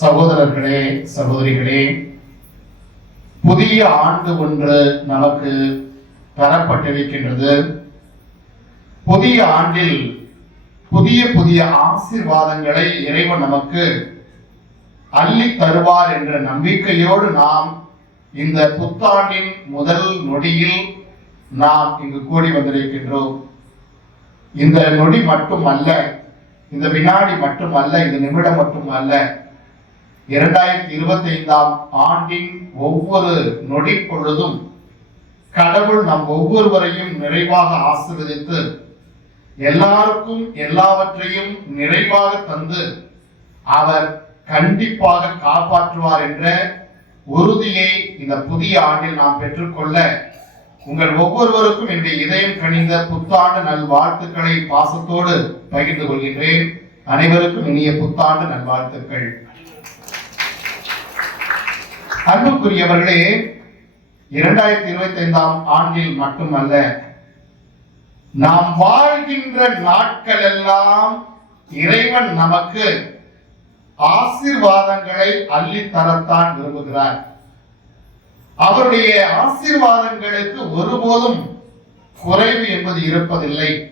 சகோதரர்களே சகோதரிகளே புதிய ஆண்டு ஒன்று நமக்கு தரப்பட்டிருக்கின்றது. புதிய ஆண்டில் புதிய புதிய ஆசீர்வாதங்களை இறைவன் நமக்கு அள்ளி தருவார் என்ற நம்பிக்கையோடு நாம் இந்த புத்தாண்டின் முதல் நொடியில் நாம் இங்கு கூடி வந்திருக்கின்றோம். இந்த நொடி மட்டுமல்ல இந்த வினாடி மட்டுமல்ல இந்த நிமிடம் மட்டுமல்ல இரண்டாயிரத்தி இருபத்தி ஐந்தாம் ஆண்டின் ஒவ்வொரு நொடி பொழுதும் கடவுள் நம் ஒவ்வொருவரையும் நிறைவாக ஆசிர்வதித்து எல்லாருக்கும் எல்லாவற்றையும் நிறைவாக தந்து அவர் கண்டிப்பாக காப்பாற்றுவார் என்ற உறுதியை இந்த புதிய ஆண்டில் நாம் பெற்றுக்கொள்ள உங்கள் ஒவ்வொருவருக்கும் என்னுடைய இதயம் கனிந்த புத்தாண்டு நல் வாழ்த்துக்களை பாசத்தோடு பகிர்ந்து கொள்கின்றேன். அனைவருக்கும் இனிய புத்தாண்டு நல்வாழ்த்துக்கள். அன்புக்குரியவர்களே இரண்டாயிரத்தி இருபத்தி ஐந்தாம் ஆண்டில் மட்டுமல்ல நாம் வாழ்கின்ற நாட்கள் எல்லாம் இறைவன் நமக்கு ஆசீர்வாதங்களை அள்ளித் தரத்தான் விரும்புகிறார். அவருடைய ஆசீர்வாதங்களுக்கு ஒருபோதும் குறைவு என்பது இருப்பதில்லை.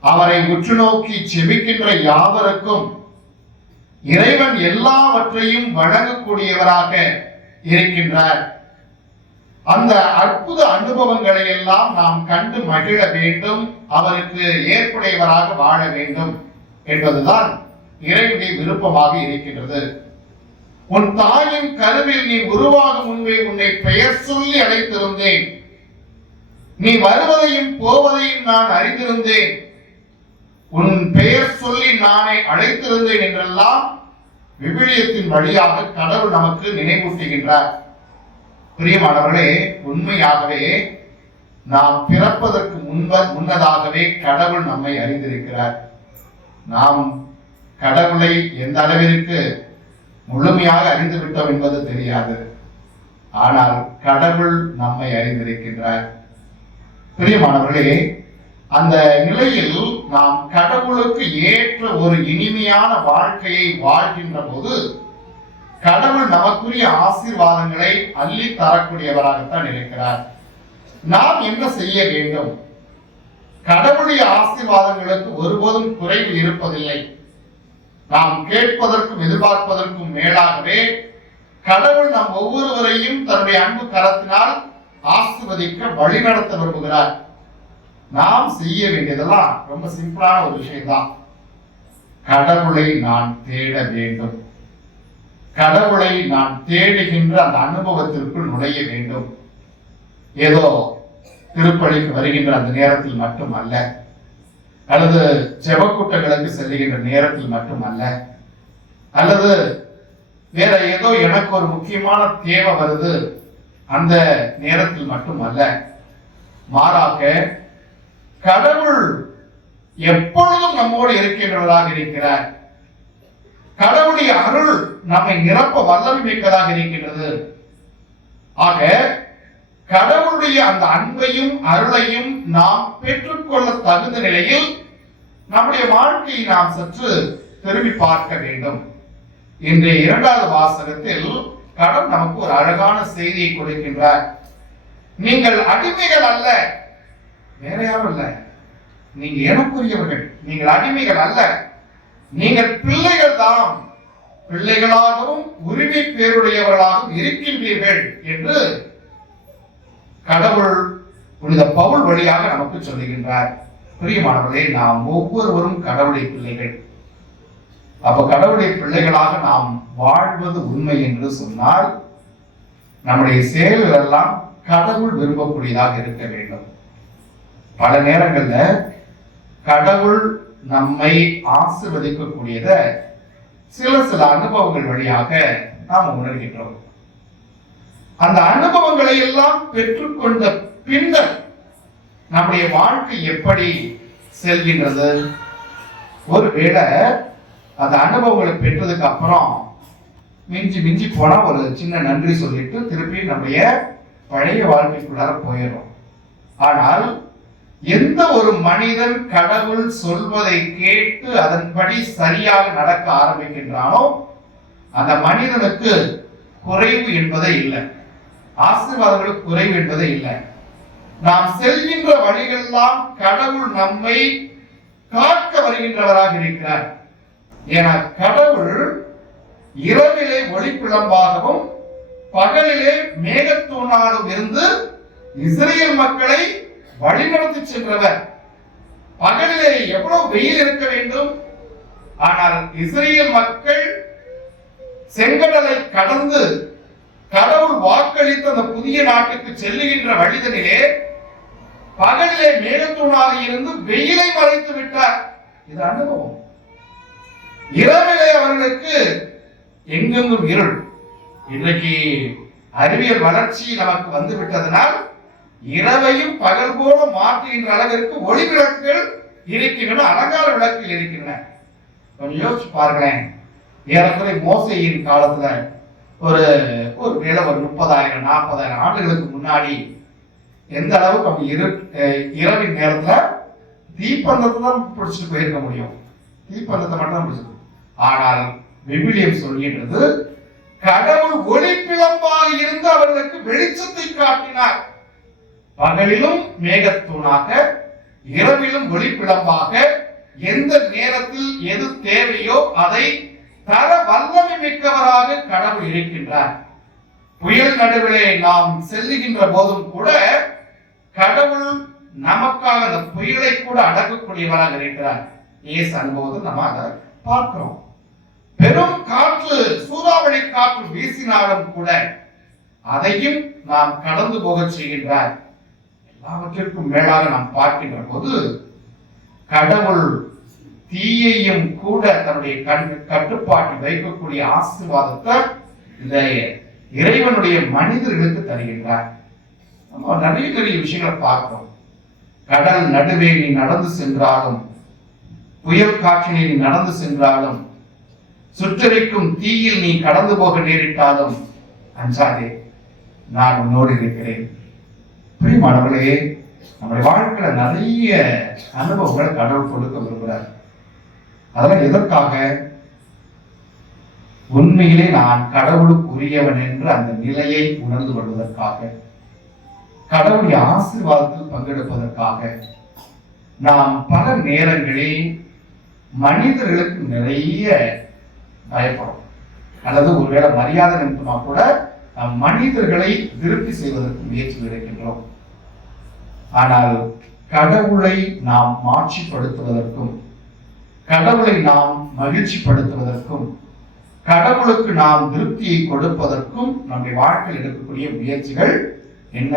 அவரை உற்று நோக்கி செபிக்கின்ற யாவருக்கும் இறைவன் எல்லாவற்றையும் வழங்கக்கூடியவராக இருக்கின்றார். அந்த அற்புத அனுபவங்களை எல்லாம் நாம் கண்டு மகிழ வேண்டும் அவருக்கு ஏற்புடையவராக வாழ வேண்டும் என்பதுதான் இறைவனுடைய விருப்பமாக இருக்கின்றது. உன் தாயின் கருவில் நீ உருவாகும் முன்பே உன்னை பெயர் சொல்லி அழைத்திருந்தேன். நீ வருவதையும் போவதையும் நான் அறிந்திருந்தேன். உன் பெயர் சொல்லி நானே அழைத்திருந்தேன் என்றெல்லாம் விவிலியத்தின் வழியாக கடவுள் நமக்கு நினைவூட்டுகின்றார். பிரியமானவர்களே உண்மையாகவே நாம் பிறப்பதற்கு முன்ப முன்னதாகவே கடவுள் நம்மை அறிந்திருக்கிறார். நாம் கடவுளை எந்த அளவிற்கு முழுமையாக அறிந்து விட்டோம் என்பது தெரியாது. ஆனால் கடவுள் நம்மை அறிந்திருக்கின்றார். பிரியமானவர்களே அந்த நிலையில் நாம் கடவுளுக்கு ஏற்ற ஒரு இனிமையான வாழ்க்கையை வாழ்கின்ற போது கடவுள் நமக்குரிய ஆசீர்வாதங்களை அள்ளி தரக்கூடியவராகத்தான் இருக்கிறார். நாம் என்ன செய்ய வேண்டும்? கடவுளுடைய ஆசீர்வாதங்களுக்கு ஒருபோதும் குறைவு இருப்பதில்லை. நாம் கேட்பதற்கும் எதிர்பார்ப்பதற்கும் மேலாகவே கடவுள் நம் ஒவ்வொருவரையும் தன்னுடைய அன்பு கரத்தினால் ஆசிர்வதிக்க வழிநடத்த விரும்புகிறார். நாம் செய்ய வேண்டியதெல்லாம் ரொம்ப சிம்பிளான ஒரு விஷயம்தான். கடவுளை நான் தேட வேண்டும். கடவுளை நான் தேடுகின்ற அந்த அனுபவத்திற்குள் நுழைய வேண்டும். ஏதோ திருப்பலிக்கு வருகின்ற அந்த நேரத்தில் மட்டுமல்ல அல்லது ஜெபக்கூட்டங்களுக்கு செல்லுகின்ற நேரத்தில் மட்டுமல்ல அல்லது வேற ஏதோ எனக்கு ஒரு முக்கியமான தேவை வருது அந்த நேரத்தில் மட்டுமல்ல. மாறாக கடவுள் எப்பொழுதும் நம்மோடு இருக்கின்றவராக இருக்கிறார். கடவுளுடைய அருள் நம்மை நிரப்ப வல்லமை மிக்கதாக இருக்கின்றது. ஆக கடவுளுடைய அந்த அன்பையும் அருளையும் நாம் பெற்றுக்கொள்ள தகுந்த நிலையில் நம்முடைய வாழ்க்கையை நாம் சற்று திரும்பி பார்க்க வேண்டும். இன்றைய இரண்டாவது வாசகத்தில் கடவுள் நமக்கு ஒரு அழகான செய்தியை கொடுக்கின்றார். நீங்கள் அடிமைகள் அல்ல வேற யாரும் இல்ல. நீங்கள் எனக்குரியவர்கள். நீங்கள் அடிமைகள் அல்ல. நீங்கள் பிள்ளைகள் தான் பிள்ளைகளாகவும் உரிமை பேருடையவர்களாகவும் இருக்கின்றீர்கள் என்று கடவுள் புனித பவுல் வழியாக நமக்கு சொல்லுகின்றார். பிரியமானவர்களே நாம் ஒவ்வொருவரும் கடவுளை பிள்ளைகள். அப்ப கடவுளுடைய பிள்ளைகளாக நாம் வாழ்வது உண்மை என்று சொன்னால் நம்முடைய செயல்கள் எல்லாம் கடவுள் விரும்பக்கூடியதாக இருக்க வேண்டும். பல நேரங்கள்ல கடவுள் நம்மை ஆசிர்வதிக்கக்கூடியத சில சில அனுபவங்கள் வழியாக நாம் உணர்கின்றோம். அந்த அனுபவங்களை எல்லாம் பெற்றுக்கொண்ட பின்னர் நம்முடைய வாழ்க்கை எப்படி செல்கின்றது? ஒருவேளை அந்த அனுபவங்களை பெற்றதுக்கு அப்புறம் மிஞ்சி மிஞ்சி போனா ஒரு சின்ன நன்றி சொல்லிட்டு திருப்பி நம்முடைய பழைய வாழ்க்கைக்குள்ளார போயிடும் ஆனால் எந்த ஒரு மனிதன் கடவுள் சொல்வதை கேட்டு அதன்படி சரியாக நடக்க ஆரம்பிக்கின்றானோ அந்த மனிதனுக்கு குறைவு என்பதே இல்லை. ஆசீர்வாதங்களுக்கு குறைவு என்பதே இல்லை. நாம் செல்கின்ற வழிகள்லாம் கடவுள் நம்மை காக்க வருகின்றவராக இருக்கிறார். என கடவுள் இரவிலே ஒளிப்பிழம்பாகவும் பகலிலே மேகத்தூணாலும் இருந்து இஸ்ரேல் மக்களை வழிநடத்தி சென்றவர். பகலிலே எவ்வளவு வெயில் இருக்க வேண்டும்? ஆனால் இஸ்ரேல் மக்கள் செங்கடலை கடந்து கடவுள் வாக்களித்த அந்த புதிய நாட்டுக்கு செல்லுகின்ற வழிதனிலே பகலிலே மேகத்தூணாக இருந்து வெயிலை மறைத்து விட்டார். இது அனுபவம். இரவிலே அவர்களுக்கு எங்கெங்கும் இருள். இன்றைக்கு அறிவியல் வளர்ச்சி நமக்கு வந்து விட்டதனால் இரவையும் பகல் போல மாற்றுகின்ற அளவிற்கு ஒளி விளக்குகள் இருக்கின்றன அலங்கார விளக்குகள் இருக்கின்றன. கொஞ்சம் யோசிச்சு பாருங்களேன். ஏறக்குறை மோசையின் காலத்துல ஒரு ஒரு நிலவர் முப்பதாயிரம் நாற்பதாயிரம் ஆண்டுகளுக்கு முன்னாடி எந்த அளவுக்கு அவங்க இரு இரவின் நேரத்துல தீப்பந்தத்தை தான் பிடிச்சிட்டு போயிருக்க முடியும். தீப்பந்தத்தை மட்டும் தான் பிடிச்சிருக்கும் ஆனால் விவிலியம் சொல்கின்றது கடவுள் ஒளிப்பிழம்பாக இருந்து அவர்களுக்கு வெளிச்சத்தை காட்டினார். பகலிலும் மேகத்தூணாக இரவிலும் ஒளிப்பிடம்பாக எந்த நேரத்தில் எது தேவையோ அதை தர வல்லமை மிக்கவராக கடவுள் இருக்கின்றார். புயல் நடுவிலே நாம் செல்லுகின்ற போதும் கூட கடவுள் நமக்காக அந்த புயலை கூட அடக்கக்கூடியவராக இருக்கிறார். இயேசு அனுபவத்தை நம்ம அதை பார்க்கிறோம். பெரும் காற்று சூறாவளி காற்று வீசினாலும் கூட அதையும் நாம் கடந்து போகச் செய்கின்றார். எல்லாவற்றிற்கும் மேலாக நாம் பார்க்கின்ற போது கடவுள் தீயையும் கூட தன்னுடைய கண் கட்டுப்பாட்டில் வைக்கக்கூடிய ஆசீர்வாதத்தை இந்த இறைவனுடைய மனிதர்களுக்கு தருகின்றார். நம்ம நிறைய நிறைய விஷயங்களை பார்க்கிறோம். கடல் நடுவே நீ நடந்து சென்றாலும் புயல் காற்றினில் நீ நடந்து சென்றாலும் சுற்றறிக்கும் தீயில் நீ கடந்து போக நேரிட்டாலும் அஞ்சாதே நான் உன்னோடு இருக்கிறேன். பிரியமானவர்களே நம்முடைய வாழ்க்கையில நிறைய அனுபவங்களை கடவுள் கொடுக்க விரும்புகிறார் அதெல்லாம் எதற்காக? உண்மையிலே நான் கடவுளுக்குரியவன் என்று அந்த நிலையை உணர்ந்து கொள்வதற்காக கடவுளுடைய ஆசீர்வாதத்தில் பங்கெடுப்பதற்காக நாம் பல நேரங்களில் மனிதர்களுக்கு நிறைய பயப்படும். அல்லது ஒருவேளை மரியாதை நிமித்தமா கூட நம் மனிதர்களை திருப்தி செய்வதற்கு முயற்சி இருக்கின்றோம் ஆனால் கடவுளை நாம் மாட்சிப்படுத்துவதற்கும் கடவுளை நாம் மகிழ்ச்சிப்படுத்துவதற்கும் கடவுளுக்கு நாம் திருப்தியை கொடுப்பதற்கும் நம்முடைய வாழ்க்கையில் எடுக்கக்கூடிய முயற்சிகள் என்ன?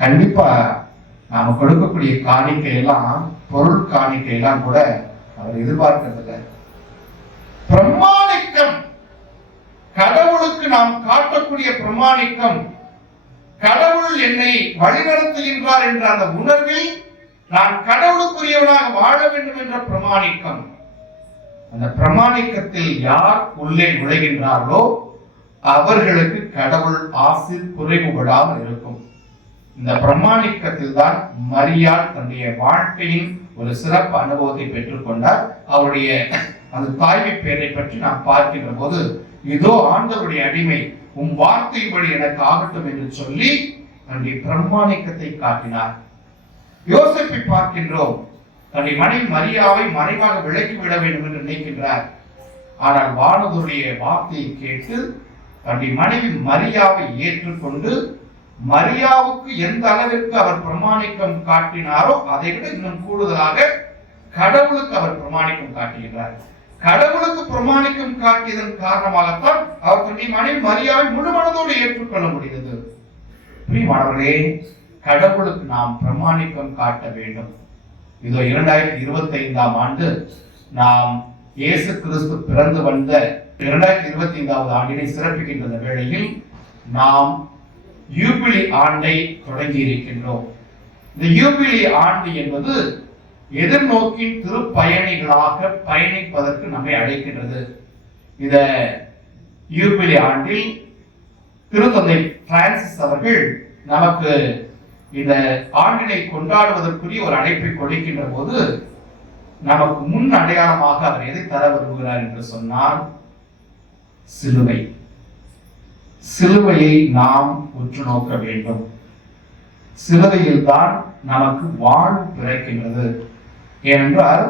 கண்டிப்பா நாம கொடுக்கக்கூடிய காணிக்கை எல்லாம் பொருள் காணிக்கை எல்லாம் கூட அவர் எதிர்பார்க்கறதில்லை. பிரமாணிக்கம் கடவுளுக்கு நாம் காட்டக்கூடிய பிரமாணிக்கம் கடவுள் என்னை வழிநடத்துகின்றார் என்ற அந்த உணர்வில் நான் கடவுளுக்குரியவனாக வாழ வேண்டும் என்ற பிரமாணிக்கம். அந்த பிரமாணிக்கத்தில் யார் உள்ளே நுழைகின்றார்களோ அவர்களுக்கு கடவுள் ஆசி குறைவுபடாமல் இருக்கும். இந்த பிரமாணிக்கத்தில் தான் மரியாள் தன்னுடைய வாழ்க்கையின் ஒரு சிறப்பு அனுபவத்தை பெற்றுக்கொண்டார். அவருடைய அந்த தாய்மை பெயரை பற்றி நாம் பார்க்கின்ற போது இதோ ஆண்டவருடைய அடிமை உன் வார்த்தைப்படி எனக்கு ஆகட்டும் என்று சொல்லி தன்னுடைய பிரமாணிக்கத்தை காட்டினார். யோசிப்பை பார்க்கின்றோம். தன்னுடைய மனைவி மரியாவை மறைவாக விலக்கி விட வேண்டும் என்று நினைக்கின்றார். ஆனால் வானதுடைய வார்த்தையை கேட்டு தன்னுடைய மனைவி மரியாவை ஏற்றுக்கொண்டு மரியாவுக்கு எந்த அளவிற்கு அவர் பிரமாணிக்கம் காட்டினாரோ அதை விட இன்னும் கூடுதலாக கடவுளுக்கு அவர் பிரமாணிக்கம் காட்டுகின்றார். கடவுளுக்கு பிரமாணிக்கம் காட்டியதன் காரணமாகத்தான் அவர் தன்னுடைய மனைவி மரியாவை முழு மனதோடு ஏற்றுக்கொள்ள முடிந்தது. பிரியமானவர்களே கடவுளுக்கு நாம் பிரமாணிக்கம் காட்ட வேண்டும். இதோ இரண்டாயிரத்தி இருபத்தி ஐந்தாம் ஆண்டு நாம் இயேசு கிறிஸ்து பிறந்து வந்த இரண்டாயிரத்தி இருபத்தி ஐந்தாவது ஆண்டினை சிறப்பிக்கின்ற வேளையில் நாம் யூபிலி ஆண்டை தொடங்கி இருக்கின்றோம் இந்த யூபிலி ஆண்டு என்பது எதிர்நோக்கின் திருப்பயணிகளாக பயணிப்பதற்கு நம்மை அழைக்கின்றது. இந்த யூபிலி ஆண்டில் திருத்தந்தை பிரான்சிஸ் அவர்கள் நமக்கு இந்த ஆண்டினை கொண்டாடுவதற்குரிய ஒரு அழைப்பை கொடுக்கின்ற போது நமக்கு முன் அடையாளமாக அவர் எதை தர விரும்புகிறார் என்று சொன்னால் சிலுவை. சிலுவையை நாம் உற்று நோக்க வேண்டும். சிலுவையில் தான் நமக்கு வாழ் பிறக்கின்றது. ஏனென்றால்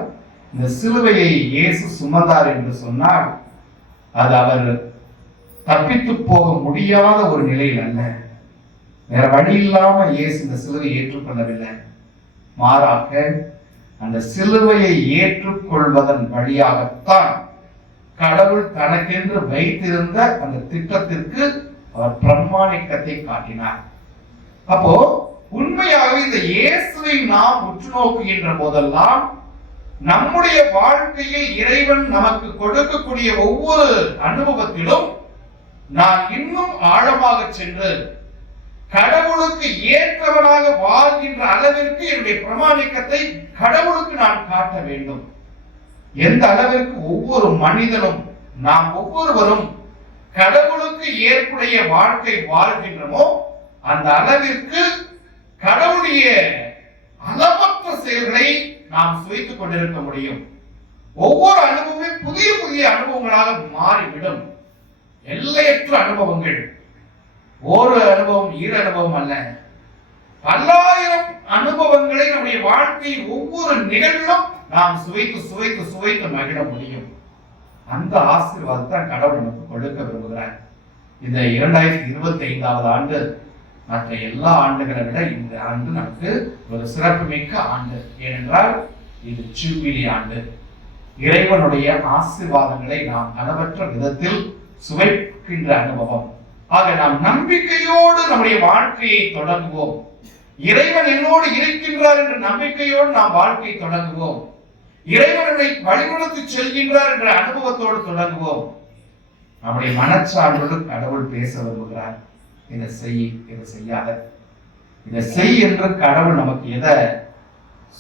இந்த சிலுவையை இயேசு சுமந்தார் என்று சொன்னால் அது அவர் தப்பித்து போக முடியாத ஒரு நிலையில் அல்ல. வேற வழி இல்லாம இயேசு இந்த சிலுவையை ஏற்றுக்கொள்ளவில்லை. மாறாக அந்த சிலுவையை ஏற்றுக்கொள்வதன் வழியாகத்தான் கடவுள் தனக்கென்று வைத்திருந்த அந்த திட்டத்திற்கு அவர் பிரமாணிக்கத்தை காட்டினார். அப்போ உண்மையாகவே இந்த இயேசுவை நாம் உற்று நோக்குகின்ற போதெல்லாம் நம்முடைய வாழ்க்கையில் இறைவன் நமக்கு கொடுக்கக்கூடிய ஒவ்வொரு அனுபவத்திலும் நான் இன்னும் ஆழமாக சென்று கடவுளுக்கு ஏற்றவனாக வாழ்கின்ற அளவிற்கு என்னுடைய பிரமாணிக்கத்தை கடவுளுக்கு நான் காட்ட வேண்டும். எந்த அளவிற்கு ஒவ்வொரு மனிதனும் நாம் ஒவ்வொருவரும் கடவுளுக்கு ஏற்புடைய வாழ்க்கை வாழ்கின்றமோ அந்த அளவிற்கு கடவுளுடைய அளவற்ற செயல்களை நாம் சுவைத்துக் கொண்டிருக்க முடியும். ஒவ்வொரு அனுபவமே புதிய புதிய அனுபவங்களாக மாறிவிடும். எல்லையற்ற அனுபவங்கள். ஒரு அனுபவம் இரு அனுபவம் அல்ல. பல்லாயிரம் அனுபவங்களை நம்முடைய வாழ்க்கையில் ஒவ்வொரு நிகழ்விலும் நாம் சுவைத்து சுவைத்து சுவைத்து மகிழ முடியும். அந்த ஆசீர்வாதத்தை கடவுள் நமக்கு கொடுக்க விரும்புகிறார். இந்த இரண்டாயிரத்தி இருபத்தி ஐந்தாவது ஆண்டு மற்ற எல்லா ஆண்டுகளை விட இந்த ஆண்டு நமக்கு ஒரு சிறப்புமிக்க ஆண்டு. ஏனென்றால் இது ஜூபிலி ஆண்டு. இறைவனுடைய ஆசீர்வாதங்களை நாம் அளவற்ற விதத்தில் சுவைக்கின்ற அனுபவம். ஆக நாம் நம்பிக்கையோடு நம்முடைய வாழ்க்கையை தொடங்குவோம். இறைவன் என்னோடு இருக்கின்றார் என்ற நம்பிக்கையோடு நாம் வாழ்க்கையை தொடங்குவோம். இறைவனை வழிநடத்தி செல்கின்றார் என்ற அனுபவத்தோடு தொடங்குவோம். நம்முடைய மனச்சான்றோடு கடவுள் பேச விரும்புகிறார். இதை செய் இதை செய்யாத. இதை செய் என்று கடவுள் நமக்கு எதை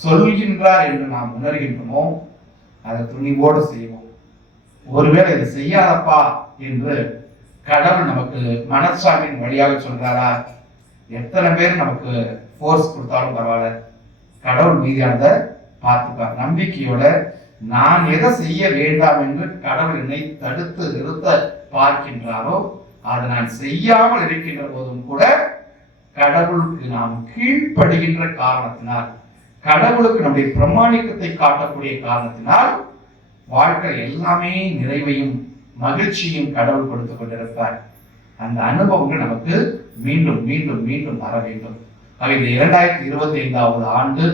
சொல்கின்றார் என்று நாம் உணர்கின்றோமோ அதை துணிவோடு செய்வோம். ஒருவேளை இதை செய்யாதப்பா என்று கடவுள் நமக்கு மனசாமியின் வழியாக சொல்றாரா? எத்தனை பேர் நமக்கு ஃபோர்ஸ் கொடுத்தாலும் பரவாயில்ல. கடவுள் மீதியானதை பார்த்துப்பார். நம்பிக்கையோட நான் எதை செய்ய வேண்டாம் என்று கடவுள் என்னை தடுத்து நிறுத்த பார்க்கின்றாரோ அதை நான் செய்யாமல் இருக்கின்ற போதும் கூட கடவுளுக்கு நாம் கீழ்ப்படுகின்ற காரணத்தினால் கடவுளுக்கு நம்முடைய பிரமாணிக்கத்தை காட்டக்கூடிய காரணத்தினால் வாழ்க்கை எல்லாமே நிறைவையும் மகிழ்ச்சியும் கடவுள் கொடுத்து கொண்டிருப்பார். அந்த அனுபவங்கள் நமக்கு மீண்டும் மீண்டும் மீண்டும் வர வேண்டும். ஆக இந்த இரண்டாயிரத்தி இருபத்தி ஐந்தாவது ஆண்டு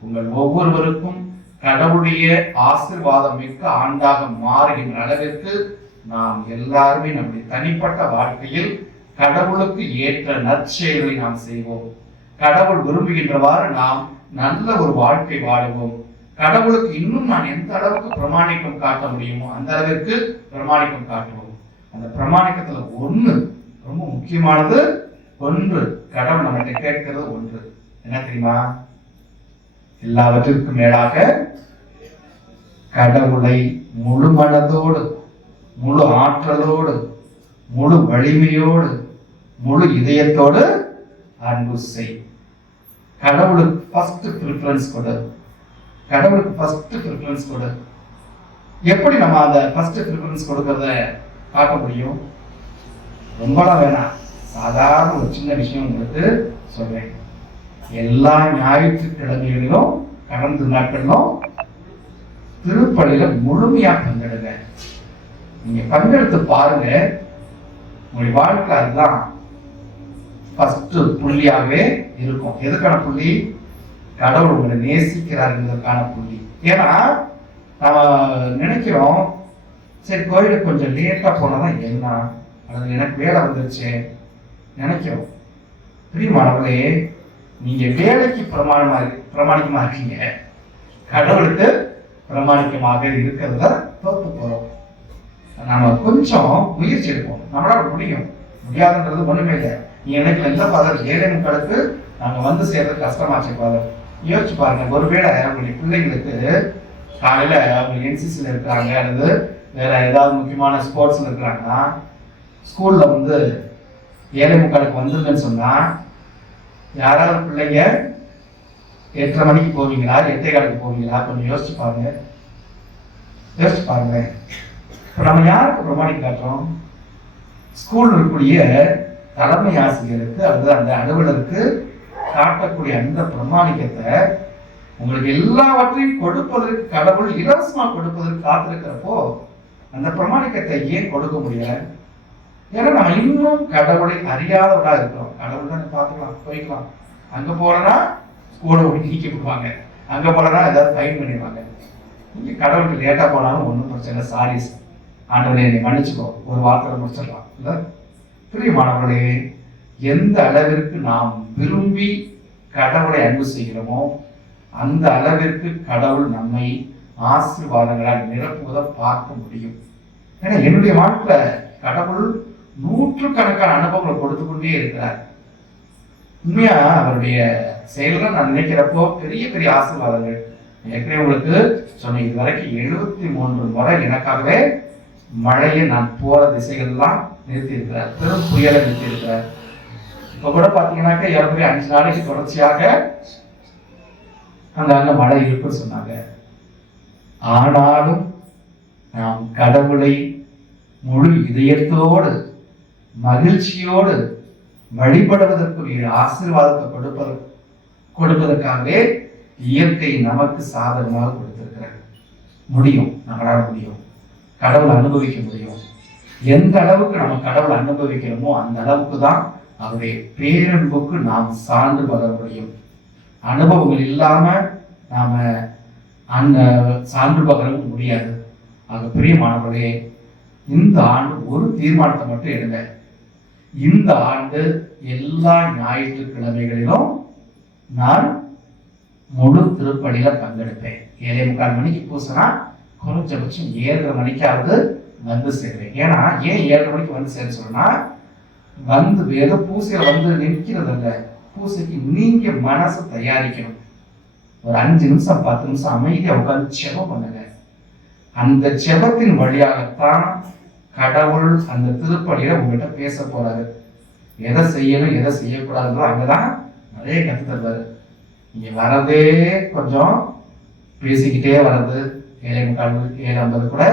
உங்கள் ஒவ்வொருவருக்கும் கடவுளுடைய ஆசிர்வாதம் மிக்க ஆண்டாக மாறுகின்ற அளவிற்கு நாம் எல்லாருமே நம்முடைய தனிப்பட்ட வாழ்க்கையில் கடவுளுக்கு ஏற்ற நற்செயல்களை நாம் செய்வோம். கடவுள் விரும்புகின்றவாறு நாம் நல்ல ஒரு வாழ்க்கை வாழுவோம். கடவுளுக்கு இன்னும் நான் எந்த அளவுக்கு பிரமாணிக்கம் காட்ட முடியுமோ அந்த அளவிற்கு பிரமாணிக்கம் காட்டுவோம். அந்த பிரமாணிக்கத்துல ஒண்ணு ரொம்ப முக்கியமானது ஒன்று கடவுள் நம்மகிட்ட கேட்கிறது ஒன்று. என்ன தெரியுமா? எல்லாவற்றிற்கும் மேலாக கடவுளை முழு மனதோடு முழு ஆற்றலோடு முழு வலிமையோடு முழு இதயத்தோடு அன்பு செய். கடவுளுக்கு ஃபர்ஸ்ட் ப்ரிஃபரன்ஸ் கொடு. கடவுளுக்கு ஃபர்ஸ்ட் ப்ரிஃபரன்ஸ் கொடு. எப்படி நம்ம அந்த ஃபர்ஸ்ட் ப்ரிஃபரன்ஸ் கொடுக்கறத பார்க்க முடியும்? ரொம்பலாம் வேணாம். சாதாரண ஒரு சின்ன விஷயம் உங்களுக்கு சொல்றேன். எல்லா ஞாயிற்றுக்கிழமைகளிலும் கடந்த நாட்களிலும் திருப்பலியில முழுமையா பங்கெடுங்க. நீங்க பங்கெடுத்து பாருங்க. உங்களுடைய வாழ்க்கை அதுதான். ஃபர்ஸ்ட் புள்ளியாகவே இருக்கும். எதுக்கான புள்ளி? கடவுள் உங்களை நேசிக்கிறார் என்பதற்கான புள்ளி. ஏன்னா நம்ம நினைக்கிறோம் சரி கோயிலுக்கு கொஞ்சம் லேட்டா போனதான் என்ன? அல்லது எனக்கு வேலை வந்துருச்சு. நினைக்கிறோம். பிரியமானவர்களே நீங்க வேலைக்கு பிரமாணமாக பிரமாணிக்கமாக இருக்கீங்க. கடவுளுக்கு பிரமாணிக்கமாக இருக்கிறது தான் நம்ம கொஞ்சம் முயற்சி எடுப்போம். நம்மளால முடியும். முடியாதுன்றது ஒண்ணுமே இல்லை. நீ எனக்கு எந்த ஃபாதர் ஏழை மக்களுக்கு நாங்க வந்து சேர்றது கஷ்டமாச்சு ஃபாதர் யோசிச்சு பாருங்க ஒருவேளை உங்களுடைய பிள்ளைங்களுக்கு காலையில அவங்க என்சிசியில் இருக்கிறாங்க அல்லது வேற ஏதாவது முக்கியமான ஸ்போர்ட்ஸ்ல இருக்கிறாங்கன்னா ஸ்கூல்ல வந்து ஏழை முக்காலுக்கு வந்துருங்கன்னு சொன்னா யாராவது பிள்ளைங்க எட்டரை மணிக்கு போவீங்களா எட்டே காலுக்கு போவீங்களா? கொஞ்சம் யோசிச்சு பாருங்க. யோசிச்சு பாருங்களேன். நம்ம யாருக்கு பிரமாணிக்க காட்டுறோம்? ஸ்கூல் இருக்கக்கூடிய தலைமை ஆசிரியருக்கு அல்லது அந்த அலுவலருக்கு காட்டக்கூடிய அந்த பிரமாணிக்கத்தை உங்களுக்கு எல்லாவற்றையும் கொடுப்பதற்கு கடவுள் இலவசமா கொடுப்பதற்கு காத்திருக்கிறப்போ அந்த பிரமாணிக்கத்தை ஏன் கொடுக்க முடியல? ஏன்னா நம்ம இன்னும் கடவுளை அறியாதவர்களா இருக்கிறோம். கடவுள் தான் பார்த்துக்கலாம் போய்க்கலாம். அங்க போனா கூட நீக்கி கொடுப்பாங்க அங்க போனா ஏதாவது ஃபைன் பண்ணிடுவாங்க. நீங்க கடவுளுக்கு லேட்டா போனாலும் ஒன்றும் பிரச்சனை இல்லை. ஆண்டவரே என்னை மன்னிச்சுக்கோ. ஒரு வார்த்தை முடிச்சிடலாம் இல்லை? பிரியமானவர்களே எந்த அளவிற்கு நாம் விரும்பி கடவுளை அன்பு செய்கிறோமோ அந்த அளவிற்கு கடவுள் நம்மை ஆசீர்வாதங்களால் நிரப்புவதை பார்க்க முடியும். ஏன்னா என்னுடைய வாழ்க்கையில் கடவுள் நூற்றுக்கணக்கான அனுபவங்களை கொடுத்து கொண்டே இருக்கிறார். உண்மையா அவருடைய செயல்கள் நான் நினைக்கிறப்போ பெரிய பெரிய ஆசீர்வாதங்கள். ஏற்கனவே உங்களுக்கு சொன்ன இது வரைக்கும் எழுபத்தி மூன்று முறை எனக்காகவே மழையை நான் போற திசைகள்லாம் நிறுத்தி இருக்கிறார் பெரும் புயலை நிறுத்தி இருக்கிறார் இப்ப கூட பாத்தீங்கன்னாக்கா ஏறக்குறைய அஞ்சு நாளைக்கு தொடர்ச்சியாக அந்த அங்க மழை இருக்குன்னு சொன்னாங்க. ஆனாலும் நாம் கடவுளை முழு இதயத்தோடு மகிழ்ச்சியோடு வழிபடுவதற்குரிய ஆசீர்வாதத்தை கொடுப்பது கொடுப்பதற்காகவே இயற்கை நமக்கு சாதகமாக கொடுத்திருக்கிறார். முடியும். நம்மளால முடியும். கடவுளை அனுபவிக்க முடியும். எந்த அளவுக்கு நம்ம கடவுளை அனுபவிக்கிறோமோ அந்த அளவுக்கு தான் அவருடைய பேரன்புக்கு நாம் சார்ந்து வர முடியும். அனுபவங்கள் இல்லாம நாம அந்த சான்று பகரவும் முடியாது. ஆக பிரியமானவர்களே இந்த ஆண்டு ஒரு தீர்மானத்தை மட்டும் எடுங்க. இந்த ஆண்டு எல்லா ஞாயிற்றுக்கிழமைகளிலும் நான் முழு திருப்பணியில பங்கெடுப்பேன். ஏழே முக்கால் மணிக்கு பூசினா குறைஞ்சபட்சம் ஏழரை மணிக்காவது வந்து சேருவேன். ஏன்னா ஏன் ஏழரை மணிக்கு வந்து சேர சொல்றேன்னா வந்து வேத பூசையில் வந்து நிற்கிறதில்ல. பூசைக்கு நீங்க மனசை தயாரிக்கணும். ஒரு அஞ்சு நிமிஷம் பத்து நிமிஷம் அமைதியா உட்காந்து செபம் பண்ணுங்க. அந்த செபத்தின் வழியாகத்தான் கடவுள் அந்த திருப்பணியில உங்ககிட்ட பேச போறாரு. எதை செய்யணும் எதை செய்யக்கூடாதுன்றோ அங்கதான் நிறைய கத்து தருவாரு. நீங்க வரதே கொஞ்சம் பேசிக்கிட்டே வர்றது ஏழை முக்கால் ஏழு ஐம்பது கூட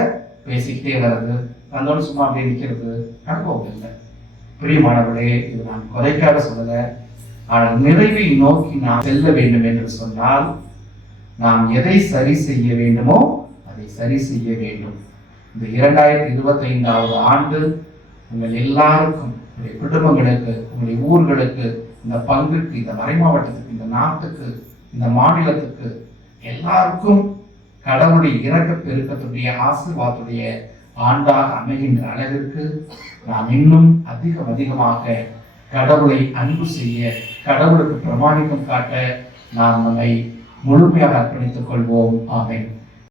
பேசிக்கிட்டே வர்றது வந்தோட சும்மா அப்படியே நிற்கிறது அனுபவம் இல்லை பிரியமானவர்களே இது நான் குறைக்காக சொல்லல. ஆனால் நிறைவை நோக்கி நாம் செல்ல வேண்டும் என்று சொன்னால் நாம் எதை சரி செய்ய வேண்டுமோ அதை சரி செய்ய வேண்டும். இந்த இரண்டாயிரத்தி இருபத்தி ஐந்தாவது ஆண்டு உங்கள் எல்லாருக்கும் உங்களுடைய குடும்பங்களுக்கு உங்களுடைய ஊர்களுக்கு இந்த பங்குக்கு இந்த மறைமாவட்டத்துக்கு இந்த நாட்டுக்கு இந்த மாநிலத்துக்கு எல்லாருக்கும் கடவுளுடைய இறக்க பெருக்கத்துடைய ஆசீர்வாதத்துடைய ஆண்டாக அமைகின்ற அளவிற்கு நாம் இன்னும் அதிகம் அதிகமாக கடவுளை அன்பு செய்ய கடவுளுக்கு பிரமாணிக்கம் காட்ட நாம் நம்மை முழுமையாக அர்ப்பணித்துக் கொள்வோம். ஆமேன்.